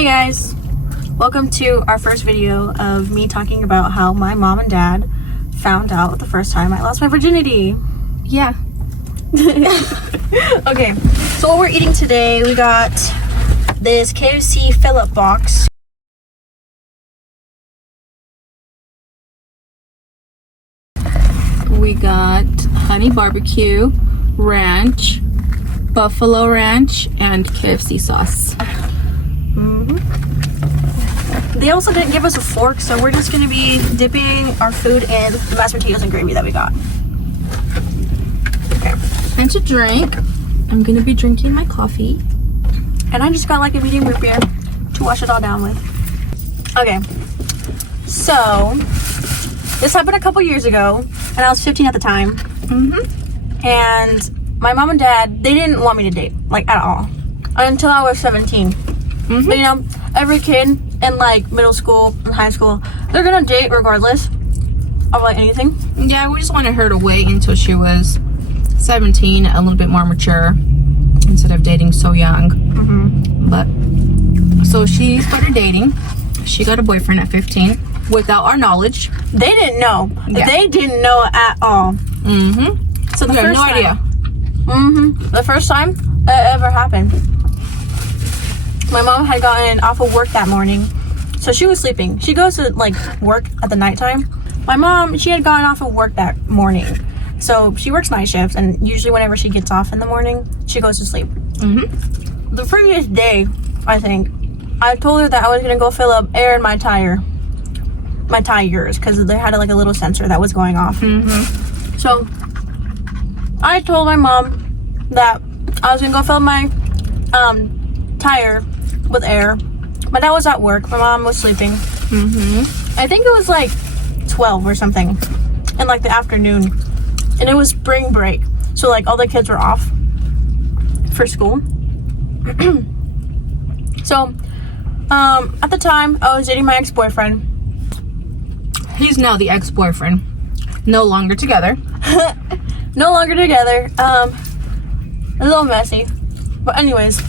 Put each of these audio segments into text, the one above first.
Hey guys, welcome to our first video of me talking about how my mom and dad found out the first time I lost my virginity. Yeah. Okay, so what we're eating today, we got this KFC fill-up box. We got honey barbecue, ranch, buffalo ranch, and KFC sauce. They also didn't give us a fork, so we're just gonna be dipping our food in the mashed potatoes and gravy that we got. Okay. And to drink, I'm gonna be drinking my coffee. And I just got like a medium root beer to wash it all down with. Okay. So, this happened a couple years ago, and I was 15 at the time. And my mom and dad, they didn't want me to date, like, at all. Until I was 17. But, you know, every kid in, like, middle school and high school, they're gonna date regardless of, like, anything. Yeah, we just wanted her to wait until she was 17, a little bit more mature, instead of dating so young. But, so she started dating. She got a boyfriend at 15, without our knowledge. They didn't know. Yeah. They didn't know at all. So the We had first no time, idea. The first time it ever happened, my mom had gotten off of work that morning, so she was sleeping. She goes to like work at the nighttime. My mom, she had gotten off of work that morning, so she works night shifts, and usually whenever she gets off in the morning, she goes to sleep. The previous day, I think, I told her that I was gonna go fill up air in my tires, because they had like a little sensor that was going off. So I told my mom that I was gonna go fill my tire with air. My dad was at work. My mom was sleeping. I think it was like 12 or something in like the afternoon, and it was spring break, so like all the kids were off for school. So at the time I was dating my ex-boyfriend. He's now the ex-boyfriend. No longer together. No longer together. A little messy, but anyways.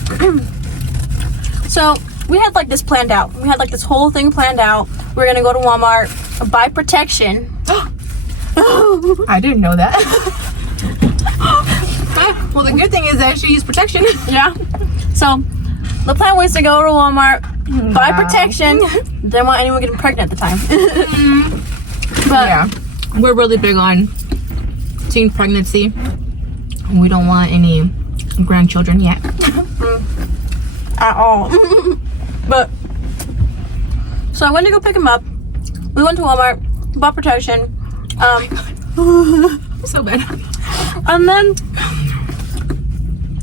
So we had like this planned out. We had like this whole thing planned out. We were gonna go to Walmart, buy protection. I didn't know that. Well, the good thing is that she used protection. Yeah. So the plan was to go to Walmart, buy protection. Didn't want anyone getting pregnant at the time. But yeah, we're really big on teen pregnancy. We don't want any grandchildren yet. at all. But so I went to go pick him up. We went to Walmart, bought protection. So bad. And then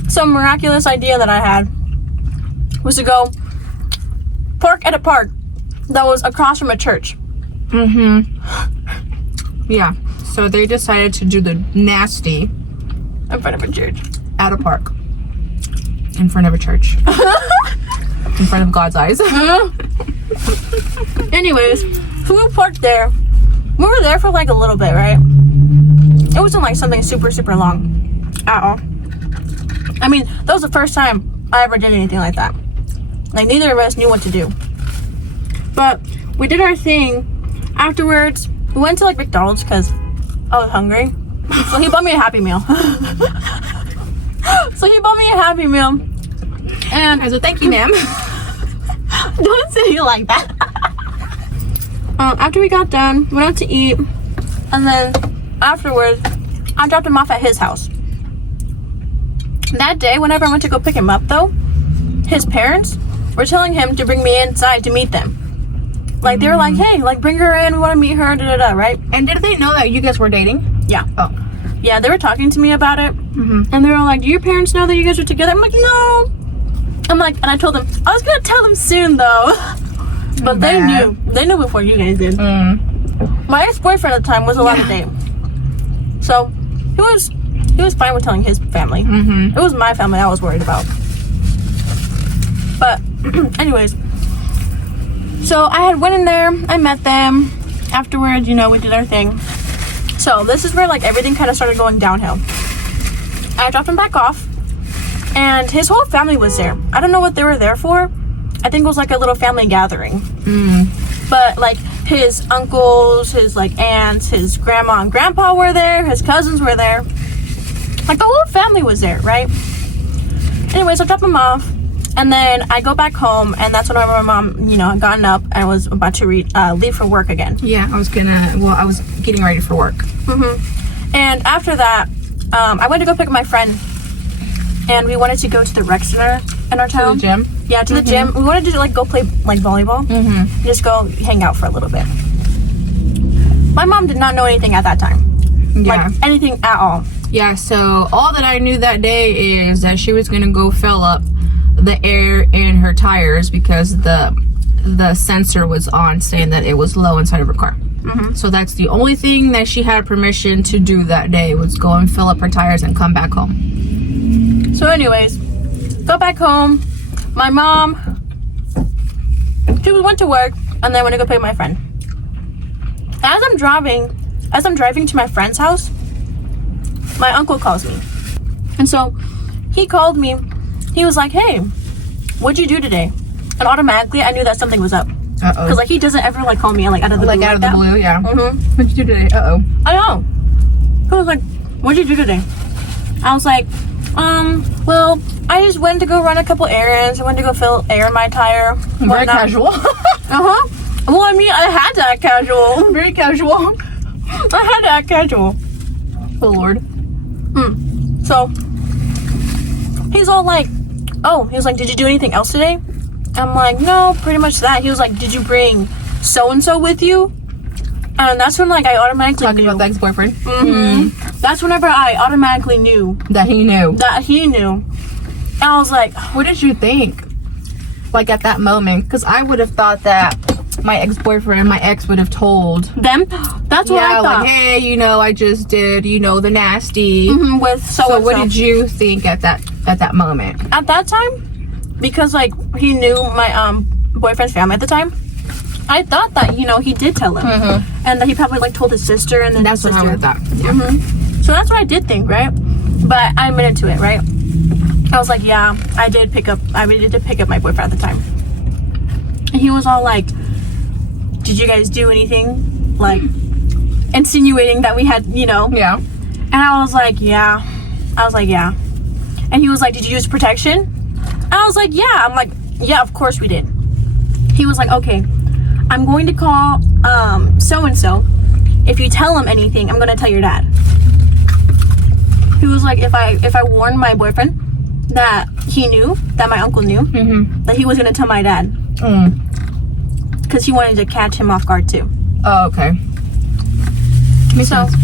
some miraculous idea that I had was to go park at a park that was across from a church. Yeah, so they decided to do the nasty In front of a church. at a park. In front of a church. In front of God's eyes. Anyways, so we parked there. We were there for like a little bit, right? It wasn't like something super, super long at all. I mean, that was the first time I ever did anything like that. Like, neither of us knew what to do. But we did our thing. Afterwards, we went to like McDonald's because I was hungry. So he bought me a Happy Meal. And As a thank you, ma'am. don't say it like that. After we got done, we went out to eat, and then afterwards, I dropped him off at his house. That day, whenever I went to go pick him up, though, his parents were telling him to bring me inside to meet them. Like, they were like, hey, like, bring her in, we want to meet her, da-da-da, right? And did they know that you guys were dating? Yeah. Oh. Yeah, they were talking to me about it, and they were like, do your parents know that you guys are together? I'm like, no. I'm like, and I told them, I was going to tell them soon, though. But they knew. They knew before you guys did. My ex-boyfriend at the time was allowed to date. So, he was fine with telling his family. It was my family I was worried about. But, anyways. So, I had went in there. I met them. Afterwards, you know, we did our thing. So, this is where, like, everything kind of started going downhill. I dropped him back off. And his whole family was there. I don't know what they were there for. I think it was like a little family gathering. But like his uncles, his like aunts, his grandma and grandpa were there, his cousins were there, like the whole family was there, right? Anyways, I drop him off, and then I go back home, and that's when my mom, had gotten up and was about to leave for work again. Yeah, I was getting ready for work. And after that, I went to go pick up my friend, and we wanted to go to the rec center in our town. To the gym? Yeah, to the gym. We wanted to like go play like volleyball. Just go hang out for a little bit. My mom did not know anything at that time. Yeah. Like anything at all. Yeah, so all that I knew that day is that she was gonna go fill up the air in her tires because the sensor was on saying that it was low inside of her car. So that's the only thing that she had permission to do that day, was go and fill up her tires and come back home. So anyways, go back home. My mom, she went to work, and then I went to go pick my friend. As I'm driving to my friend's house, my uncle calls me. And so he called me. He was like, hey, what'd you do today? And automatically I knew that something was up. Because like he doesn't ever like call me like out of the blue. Like out of the blue, yeah. Mm-hmm. What'd you do today? I know. He was like, what'd you do today? I was like, well, I just went to go run a couple errands. I went to go fill air in my tire. Very casual. Well, I mean, I had to act casual. Very casual. I had to act casual. Oh, Lord. So, he's all like, oh, he was like, did you do anything else today? I'm like, no, pretty much that. He was like, did you bring so-and-so with you? And that's when, like, I automatically Talking knew. about the ex-boyfriend? That's whenever I automatically knew. That he knew. And I was like, what did you think? Like, at that moment? Because I would have thought that my ex-boyfriend, my ex would have told them? That's what I thought. Like, hey, I just did, the nasty. With so what did you think at that moment? At that time, because, like, he knew my boyfriend's family at the time, I thought that, he did tell him. And that he probably, like, told his sister and then That's his what sister. I would have thought. So that's what I did think, right? But I admitted to it, right? I was like, yeah, I did pick up my boyfriend at the time. And he was all like, did you guys do anything? Like, insinuating that we had, Yeah. And I was like, yeah. And he was like, did you use protection? And I was like, yeah. I'm like, yeah, of course we did. He was like, okay, I'm going to call so-and-so. If you tell him anything, I'm going to tell your dad. He was like, if I warned my boyfriend that he knew, that my uncle knew, that he was going to tell my dad. Because he wanted to catch him off guard too. Oh, okay. Makes sense.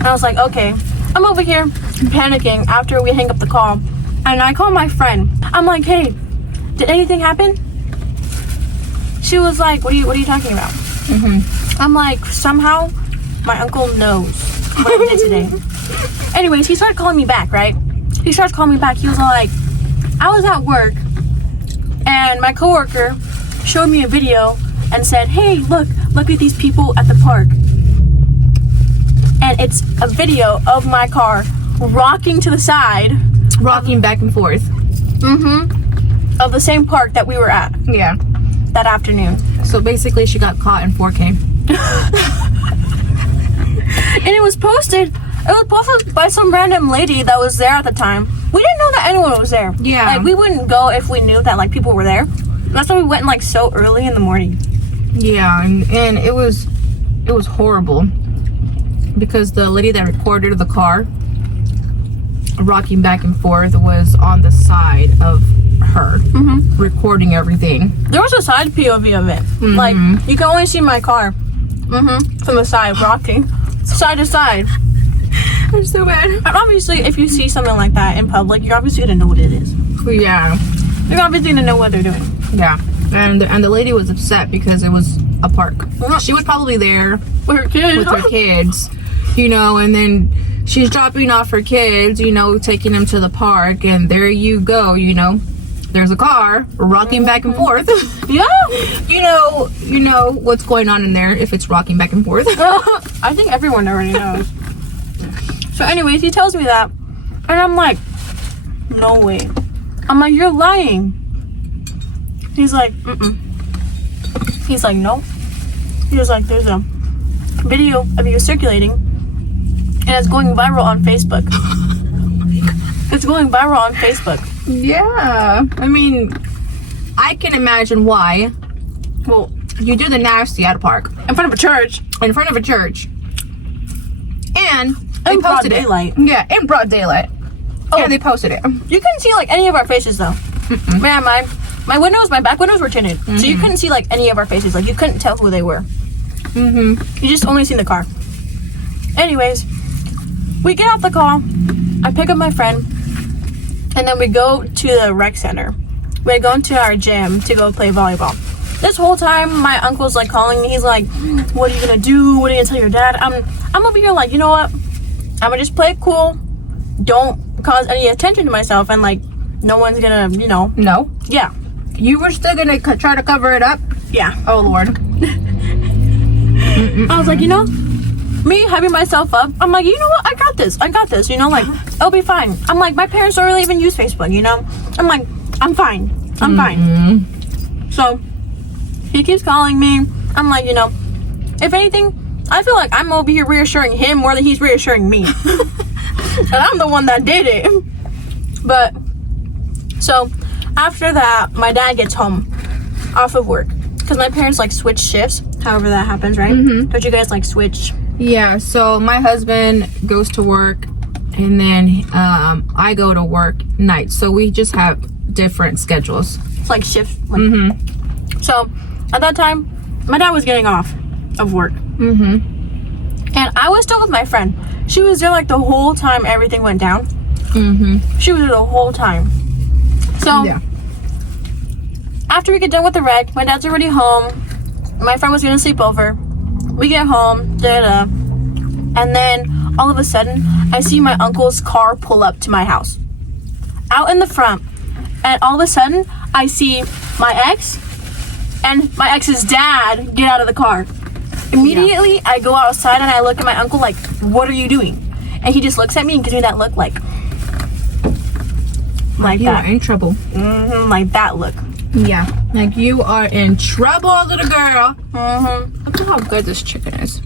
I was like, okay. I'm over here panicking after we hang up the call. And I call my friend. I'm like, hey, did anything happen? She was like, what are you talking about? I'm like, somehow my uncle knows what I did today. Anyways, he started calling me back, right? He starts calling me back. He was like, I was at work and my coworker showed me a video and said, hey, look at these people at the park. And it's a video of my car rocking to the side. Rocking back and forth. Of the same park that we were at. Yeah. That afternoon. So basically she got caught in 4K. And it was posted by some random lady that was there at the time. We didn't know that anyone was there. Yeah. Like, we wouldn't go if we knew that, like, people were there. That's why we went, like, so early in the morning. Yeah, and it was horrible. Because the lady that recorded the car rocking back and forth was on the side of her, recording everything. There was a side POV of it. Like, you can only see my car from the side, rocking side to side. I'm so bad. And obviously, if you see something like that in public, you're obviously gonna know what it is. Yeah. You're obviously gonna know what they're doing. Yeah. And the lady was upset because it was a park. She was probably there With her kids. with her kids, and then she's dropping off her kids, taking them to the park, and there you go, there's a car rocking back and forth. Yeah. You know what's going on in there if it's rocking back and forth. I think everyone already knows. So anyways, he tells me that. And I'm like, no way. I'm like, you're lying. He's like, mm-mm. He's like, no. He was like, there's a video of you circulating, and it's going viral on Facebook. It's going viral on Facebook. Yeah. I mean, I can imagine why. Well, you do the nasty at a park. in front of a church. In front of a church. And they In broad posted it. daylight. Yeah, in broad daylight. Oh. Yeah, they posted it. You couldn't see like any of our faces though. Man, my windows, my back windows were tinted, so you couldn't see like any of our faces. Like you couldn't tell who they were. You just only seen the car. Anyways, we get off the call. I pick up my friend, and then we go to the rec center. We go into our gym to go play volleyball. This whole time, my uncle's like calling me. He's like, "What are you gonna do? What are you gonna tell your dad?" I'm over here like, you know what? I'm gonna just play it cool. Don't cause any attention to myself, and like, no one's gonna, you know. No. Yeah. You were still gonna try to cover it up? Yeah. Oh, Lord. I was like, you know, me hyping myself up, I'm like, you know what, I got this, you know, like, it'll be fine. I'm like, my parents don't really even use Facebook, you know. I'm like, I'm fine. So he keeps calling me. I'm like, you know, if anything, I feel like I'm over here reassuring him more than he's reassuring me. And I'm the one that did it. But so after that, my dad gets home off of work, because my parents like switch shifts, however that happens, right? Don't you guys like switch? Yeah, so my husband goes to work, and then I go to work nights. So we just have different schedules. It's like shift. Like, So at that time, my dad was getting off of work. And I was still with my friend. She was there like the whole time everything went down. She was there the whole time. So Yeah. after we get done with the rec, my dad's already home. My friend was gonna sleep over. We get home, and then all of a sudden, I see my uncle's car pull up to my house, out in the front, and all of a sudden, I see my ex and my ex's dad get out of the car. Immediately, I go outside and I look at my uncle like, "What are you doing?" And he just looks at me and gives me that look like You that. are in trouble. Like that look. Yeah. Like, you are in trouble, little girl. Look at how good this chicken is.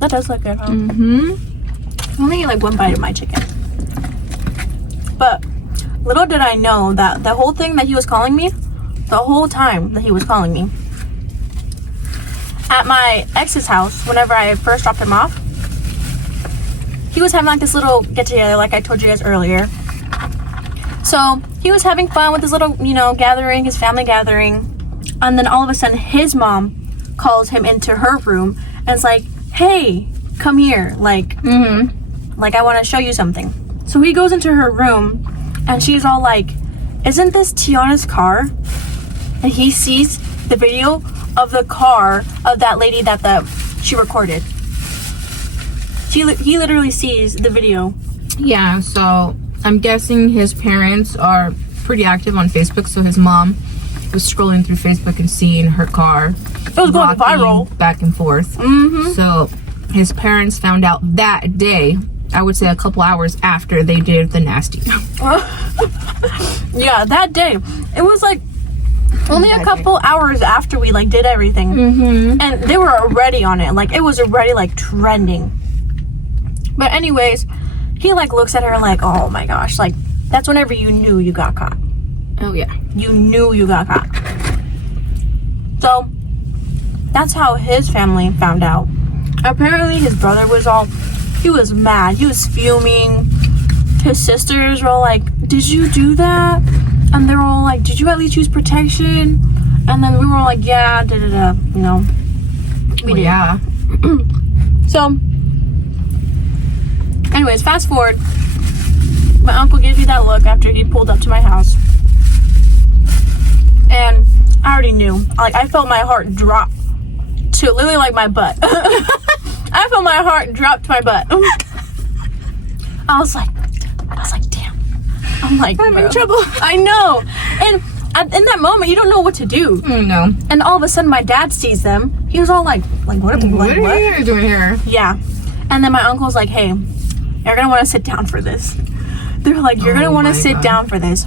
That does look good, huh? I only ate like one bite of my chicken. But little did I know that the whole thing that he was calling me, the whole time that he was calling me, at my ex's house, whenever I first dropped him off, he was having like this little get together, like I told you guys earlier. So he was having fun with his little, you know, gathering, his family gathering. And then all of a sudden, his mom calls him into her room and it's like, "Hey, come here. Like, like I want to show you something." So he goes into her room and she's all like, "Isn't this Tiana's car?" And he sees the video of the car of that lady that she recorded. He literally sees the video. Yeah, so I'm guessing his parents are pretty active on Facebook, so his mom was scrolling through Facebook and seeing her car. It was going viral. Back and forth. So his parents found out that day, I would say a couple hours after they did the nasty. Yeah, that day. It was like only a couple hours after we like did everything. And they were already on it. Like, it was already like trending. But anyways, he like looks at her like, "Oh my gosh," like that's whenever you knew you got caught. Oh yeah. You knew you got caught. So that's how his family found out. Apparently his brother was he was mad. He was fuming. His sisters were all like, "Did you do that?" And they were all like, "Did you at least use protection?" And then we were all like, "Yeah, you know, we did." Yeah. So anyways, fast forward. My uncle gives me that look after he pulled up to my house. And I already knew. Like, I felt my heart drop to literally like my butt. I felt my heart drop to my butt. I was like, damn. I'm like, I'm bro, in trouble. I know. And in that moment, you don't know what to do. No. And all of a sudden, my dad sees them. He was all like, what are you doing here? Yeah. And then my uncle's like, "Hey, you're gonna want to sit down for this." They're like, "You're gonna want to sit down for this."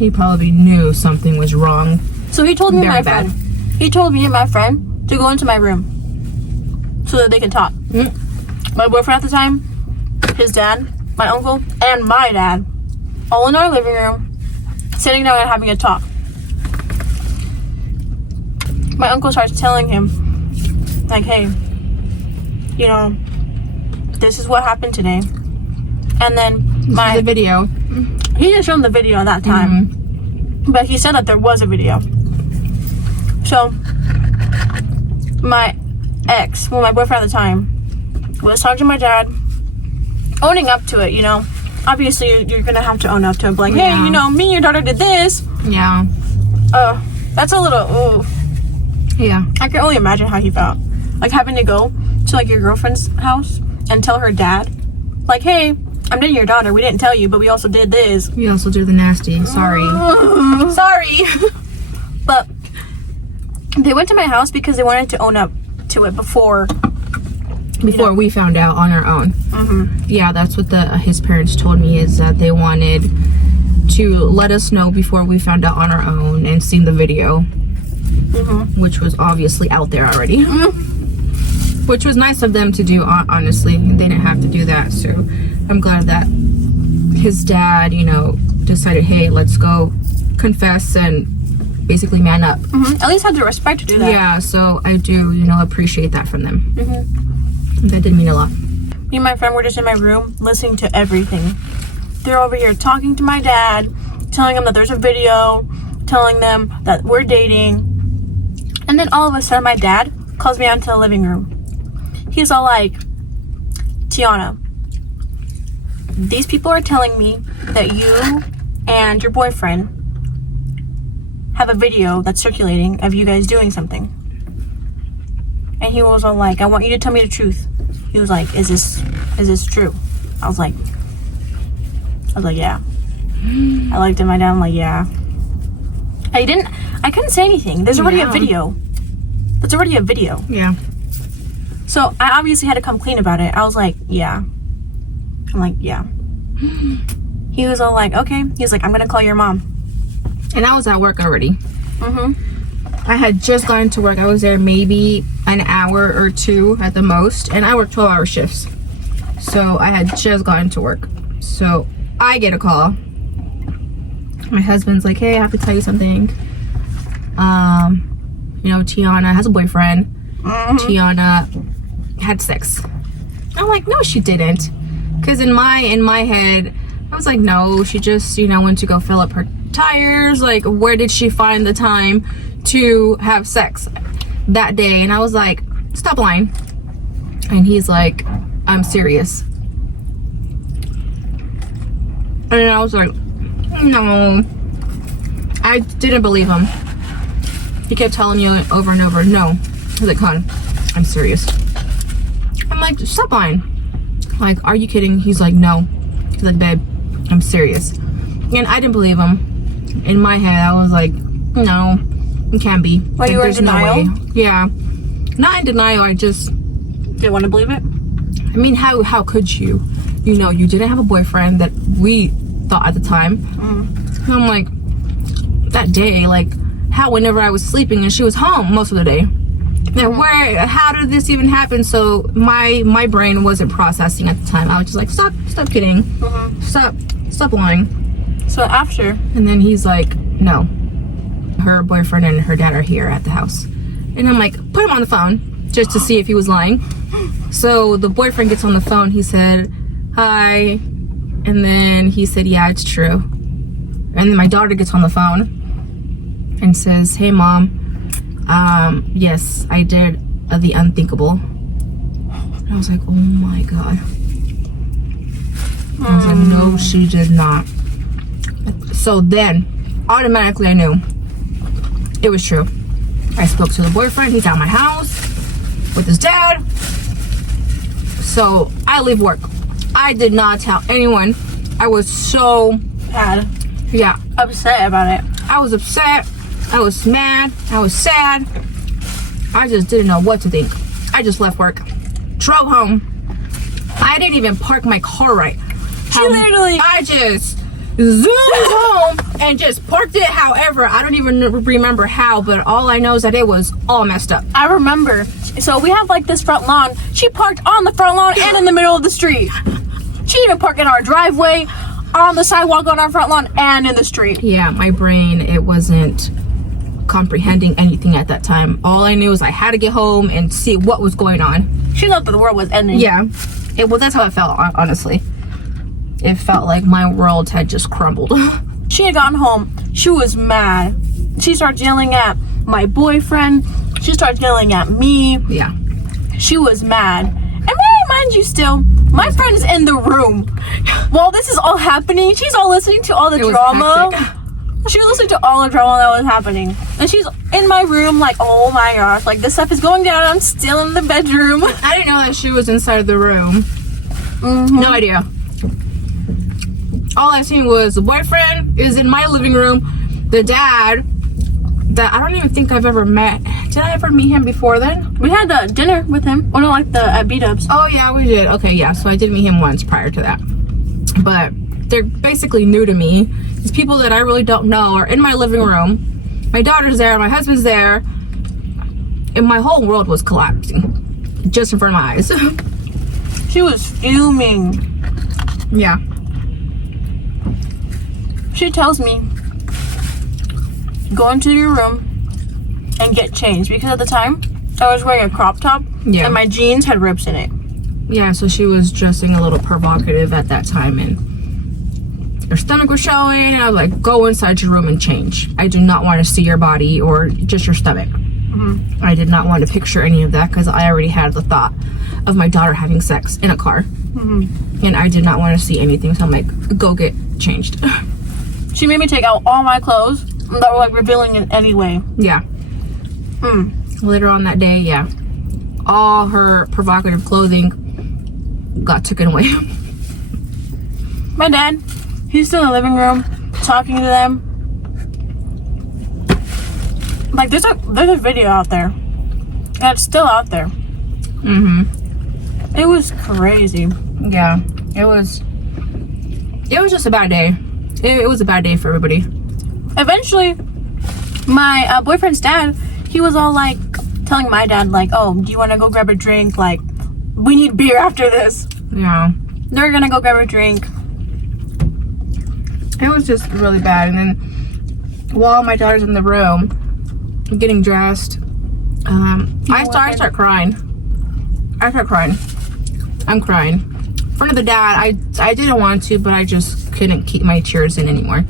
He probably knew something was wrong. So he told me and Very my bad. friend. He told me and my friend to go into my room so that they can talk. My boyfriend at the time, his dad, my uncle, and my dad, all in our living room, sitting down and having a talk. My uncle starts telling him, like, hey, you know, this is what happened today. And then The video. he didn't show him the video at that time, but he said that there was a video. So my ex, well, my boyfriend at the time, was talking to my dad, owning up to it, you know. Obviously, you're gonna have to own up to it. Like, hey, you know, me and your daughter did this. Yeah. That's a little, ooh. Yeah. I can only imagine how he felt. Like, having to go to, like, your girlfriend's house and tell her dad, like, hey, I'm dating your daughter. We didn't tell you, but we also did this. We also do the nasty. Sorry. Sorry. But they went to my house because they wanted to own up to it before We found out on our own. Yeah, that's what his parents told me, is that they wanted to let us know before we found out on our own and seen the video, which was obviously out there already. Which was nice of them to do, honestly. They didn't have to do that, so I'm glad that his dad, you know, decided, hey, let's go confess and basically man up. At least had the respect to do that. Yeah, so I do, you know, appreciate that from them. That did mean a lot. Me and my friend were just in my room listening to everything. They're over here talking to my dad, telling him that there's a video, telling them that we're dating. And then all of a sudden my dad calls me out into the living room. He's all like, Tiana, these people are telling me that you and your boyfriend have a video that's circulating of you guys doing something. And he was all like, I want you to tell me the truth. He was like, is this true? I was like, yeah. I looked at my dad, I'm like, yeah. I couldn't say anything. There's already a video. That's already a video. Yeah. So I obviously had to come clean about it. I was like, yeah. I'm like, yeah. He was all like, okay. He was like, I'm gonna call your mom. And I was at work already. I had just gotten to work. I was there maybe an hour or two at the most, and I work 12-hour shifts. So I had just gotten to work. So I get a call. My husband's like, hey, I have to tell you something. You know, Tiana has a boyfriend. Tiana had sex. I'm like, no, she didn't. Because in my head, I was like, no, she just, you know, went to go fill up her tires. Like, where did she find the time to have sex that day? And I was like, stop lying. And he's like, I'm serious. And I was like, no. I didn't believe him. He kept telling me over and over, no. I was like, hon, I'm serious. I'm like, stop lying. Like, are you kidding? He's like, no. He's like, babe, I'm serious. And I didn't believe him. In my head, I was like, no, it can't be. Well, like, you were in denial? No way. Yeah. Not in denial, I just didn't want to believe it. I mean, how could you? You know, you didn't have a boyfriend that we thought at the time. And I'm like, that day, like, how whenever I was sleeping and she was home most of the day. And how did this even happen? So my brain wasn't processing at the time. I was just like, stop kidding. Stop lying. So after. And then he's like, no. Her boyfriend and her dad are here at the house. And I'm like, put him on the phone just to see if he was lying. So the boyfriend gets on the phone. He said, hi. And then he said, yeah, it's true. And then my daughter gets on the phone and says, hey, mom, yes, I did the unthinkable. And I was like, oh my God. I was like, no, she did not. So then, automatically I knew it was true. I spoke to the boyfriend. He's at my house with his dad. So I leave work. I did not tell anyone. I was so upset about it. I was upset. I was mad. I was sad. I just didn't know what to think. I just left work, drove home. I didn't even park my car right. She literally. I just zoomed home and just parked it. However, I don't even remember how, but all I know is that it was all messed up. I remember. So we have like this front lawn. She parked on the front lawn and in the middle of the street. She even parked in our driveway, on the sidewalk on our front lawn, and in the street. Yeah, my brain, it wasn't comprehending anything at that time. All I knew was I had to get home and see what was going on. She thought that the world was ending. Yeah, that's how it felt, honestly. It felt like my world had just crumbled. She had gotten home. She was mad. She started yelling at my boyfriend. She started yelling at me. Yeah. She was mad. And may I remind you still, my friend is in the room. While this is all happening, she's all listening to all the drama. She was listening to all the drama that was happening. And she's in my room like, oh my gosh, like this stuff is going down. I'm still in the bedroom. I didn't know that she was inside the room. No idea. All I seen was the boyfriend is in my living room. The dad, that I don't even think I've ever met. Did I ever meet him before then? We had the dinner with him. Oh no, like at B-Dubs. Oh yeah, we did. Okay, yeah, so I did meet him once prior to that. But they're basically new to me. These people that I really don't know are in my living room. My daughter's there, my husband's there, and my whole world was collapsing just in front of my eyes. She was fuming. Yeah. She tells me, go into your room and get changed, because at the time I was wearing a crop top and my jeans had rips in it. Yeah, so she was dressing a little provocative at that time, and her stomach was showing, and I was like, go inside your room and change. I do not want to see your body or just your stomach. I did not want to picture any of that because I already had the thought of my daughter having sex in a car. And I did not want to see anything, so I'm like, go get changed. She made me take out all my clothes that were like revealing in any way. Yeah. Later on that day, yeah, all her provocative clothing got taken away. My dad, he's still in the living room talking to them. Like there's a video out there, and it's still out there. It was crazy. Yeah, it was just a bad day. It was a bad day for everybody. Eventually, my boyfriend's dad, he was all like telling my dad like, oh, do you want to go grab a drink? Like, we need beer after this. Yeah. They're gonna go grab a drink. It was just really bad. And then while my daughter's in the room getting dressed, I start crying. I'm crying. In front of the dad, I didn't want to, but I just couldn't keep my tears in anymore.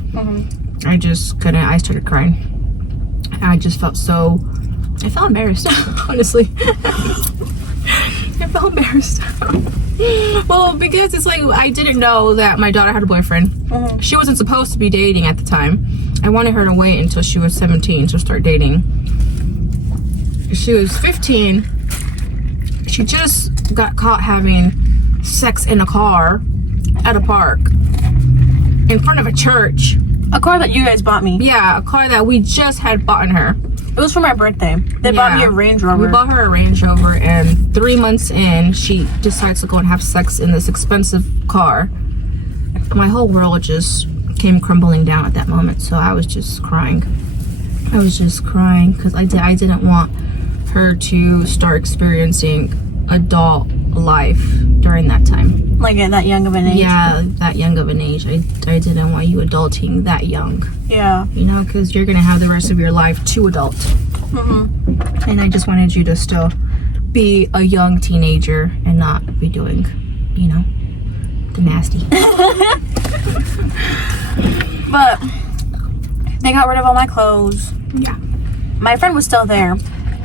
I just couldn't. I started crying. I just felt I felt embarrassed, honestly. I felt embarrassed. Well, because it's like I didn't know that my daughter had a boyfriend. She wasn't supposed to be dating at the time. I wanted her to wait until she was 17 to start dating. She was 15. She just got caught having sex in a car at a park in front of a church. A car that you guys bought me. Yeah, a car that we just had bought her. It was for my birthday. They bought me a Range Rover. We bought her a Range Rover, and 3 months in, she decides to go and have sex in this expensive car. My whole world just came crumbling down at that moment, so I was just crying. I was just crying because I didn't want her to start experiencing adult life during that time. Like at that young of an age? Yeah, that young of an age. I didn't want you adulting that young. Yeah. You know, because you're going to have the rest of your life to adult. And I just wanted you to still be a young teenager and not be doing, you know, the nasty. But they got rid of all my clothes. Yeah. My friend was still there.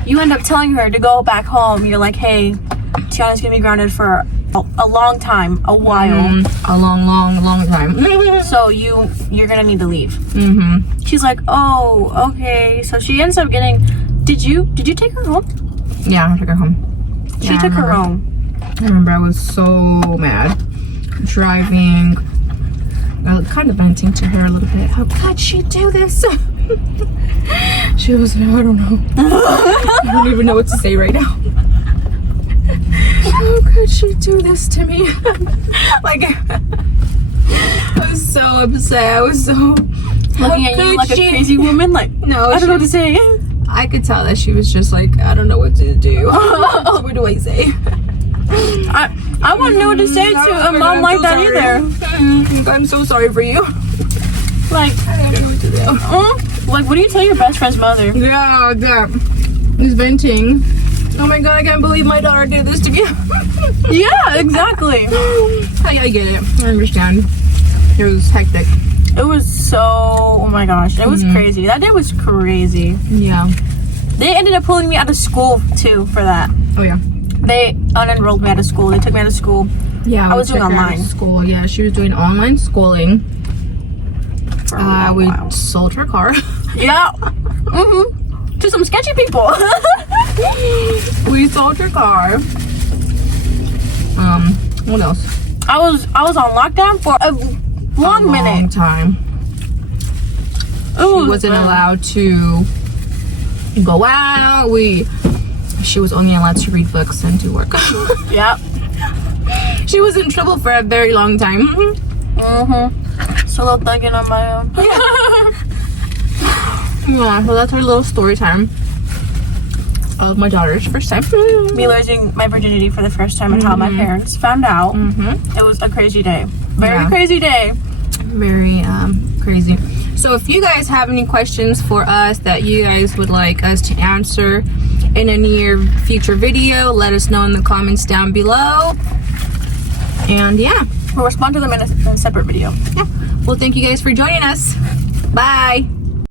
You end up telling her to go back home. You're like, hey, Tiana's gonna be grounded for a long time, a while. A long time. So you're gonna need to leave. She's like, oh, okay. So she ends up getting. Did you take her home? Yeah, I took her home. She took her home. I remember I was so mad. Driving. I was kind of venting to her a little bit. How could she do this? She was like, I don't know. I don't even know what to say right now. How could she do this to me? Like, I was so upset. I was so looking at you like a crazy woman. Like, no, I don't know what to say. I could tell that she was just like, I don't know what to do. What do I say? I wouldn't know what to say to a mom like that either. I'm so sorry for you. Like, I don't know what to do. Like, what do you tell your best friend's mother? Yeah, that is venting. Oh my god, I can't believe my daughter did this to me. Yeah, exactly. I get it. I understand. It was hectic. It was so, oh my gosh, it was crazy. That day was crazy. Yeah. They ended up pulling me out of school too for that. Oh yeah. They unenrolled me out of school. They took me out of school. Yeah, I was doing online school. Yeah, she was doing online schooling. For a long we while. sold her car. Yeah. To some sketchy people. We sold her car. What else? I was on lockdown for a long minute. Time. Ooh, She wasn't allowed to go out. She was only allowed to read books and do work. Yeah. She was in trouble for a very long time. Solo thugging on my own. Yeah, so that's our little story time of my daughter's first time. Me losing my virginity for the first time and how my parents found out. It was a crazy day. Very crazy day. Very crazy. So if you guys have any questions for us that you guys would like us to answer in a near future video, let us know in the comments down below. And yeah, We'll respond to them in a separate video. well, thank you guys for joining us. Bye.